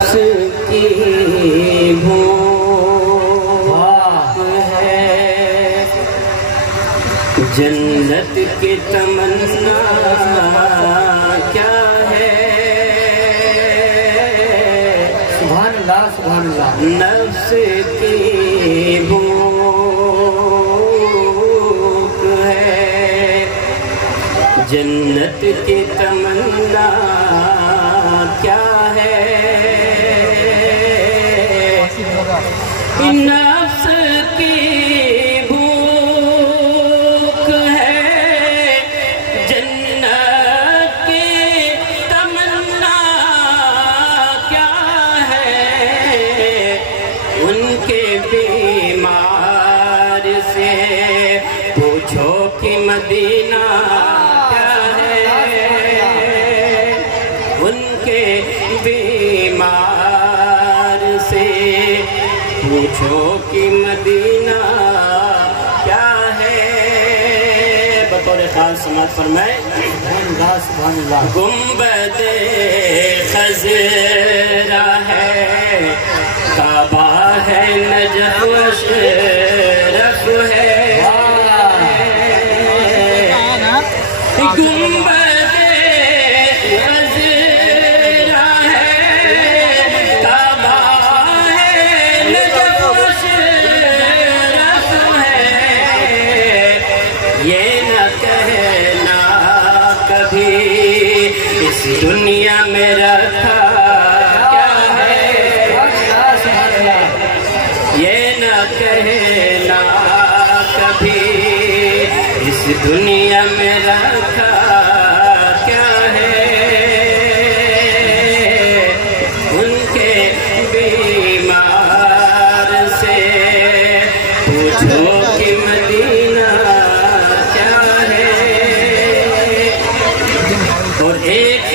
کی بھوک ہے جنت کی تمنا کیا ہے سبحان اللہ سبحان اللہ نفس کی بھوک ہے جنت کی تمنا کیا ہے نفس کی بھوک ہے جنت کی تمنا کیا ہے ان کے بیمار سے پوچھو کہ مدینہ کیا ہے ان کے بیمار سے پوچھو کہ مدینہ کیا ہے بطور خاص سماعت فرمائے سبحان اللہ گنبد خضرا ہے کعبہ ہے نجف و شرف ہے گنبد خضرا ہے کعبہ ہے نجف و شرف ہے یہ نہ کہنا کبھی اس دنیا میں رکھا کیا ہے یہ نہ کہنا کبھی اس دنیا میں رکھا کیا ہے ان کے بیمار سے پوچھو کہ مدینہ کیا ہے اور ایک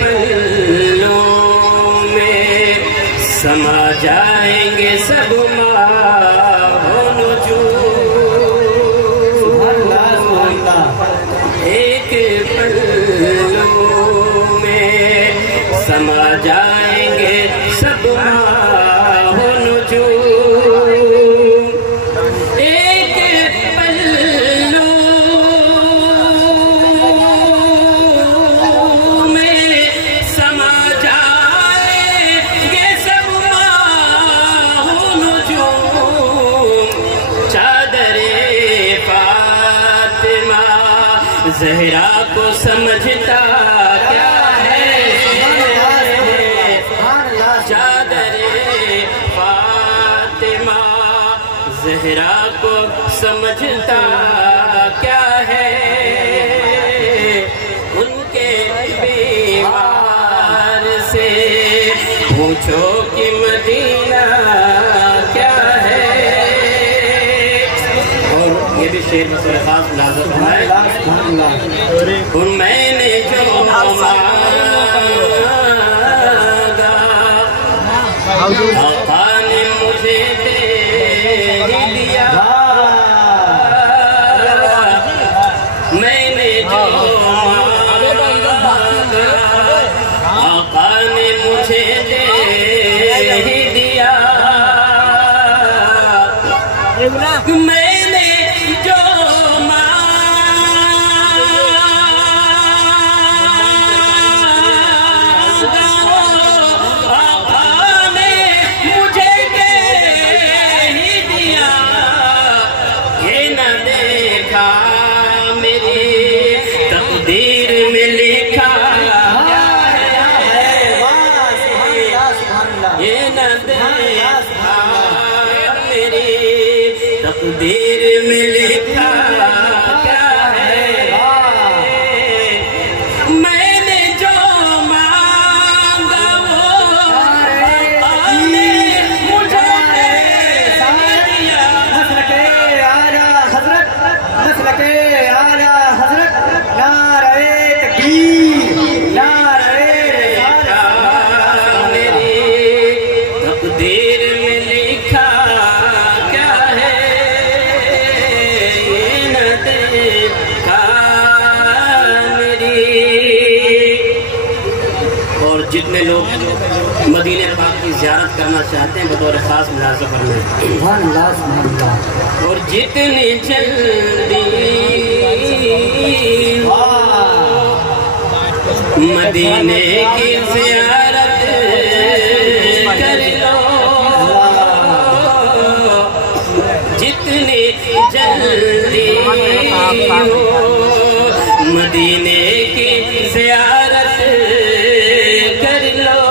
پلوں میں سما جائیں گے سب ماہ و نجوم ایک پلوں میں سما جائیں گے سب ماہ و نجوم ایک پلوں میں سما جائیں گے سب ماہ و نجوم چادر فاطمہ زہرا کو سمجھتا کیا ہے چادر فاطمہ زہرا کو سمجھتا کیا ہے ان کے بیمار سے پوچھو کہ مدینہ کیا ہے اور یہ بھی شعر بطور خاص لازم ہے اور میں نے جو مانگا آقا نے مجھے دے ہی دیا میں نے جو مانگا آقا نے مجھے دے ہی دیا میں نے جو تقدیر میں لکھا یہ نہ دیکھا میری تقدیر میں لکھا کیا ہے میں نے جو مانگا وہ آقا نے مجھے دیا تقدیر میں لکھا کیا ہے جتنے لوگ مدینہ پاک کی زیارت کرنا چاہتے ہیں بطور خاص ملاحظہ فرمائیں. سبحان اللہ سبحان اللہ. اور جتنی جلدی مدینے کی زیارت کر لو، جتنی جلدی مدینے کی زیارت کر لو،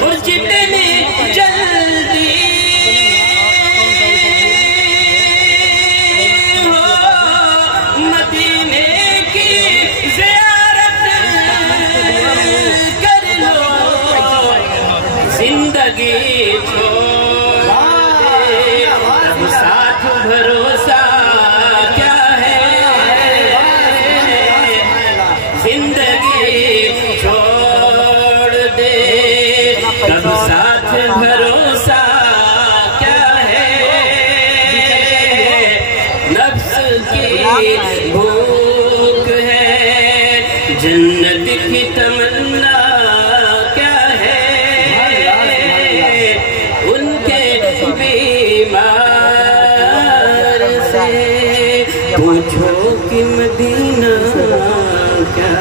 اور جتنی جلدی مدینے کی زیارت کر لو، زندگی چھوڑ دے اب ساتھ بھروسہ کیا ہے، زندگی چھوڑ دے اب ساتھ بھروسہ کیا ہے، نفس کی بھوک ہے جنت کی تمنا کیا ہے، ان کے بیمار سے پوچھو کہ مدینہ کیا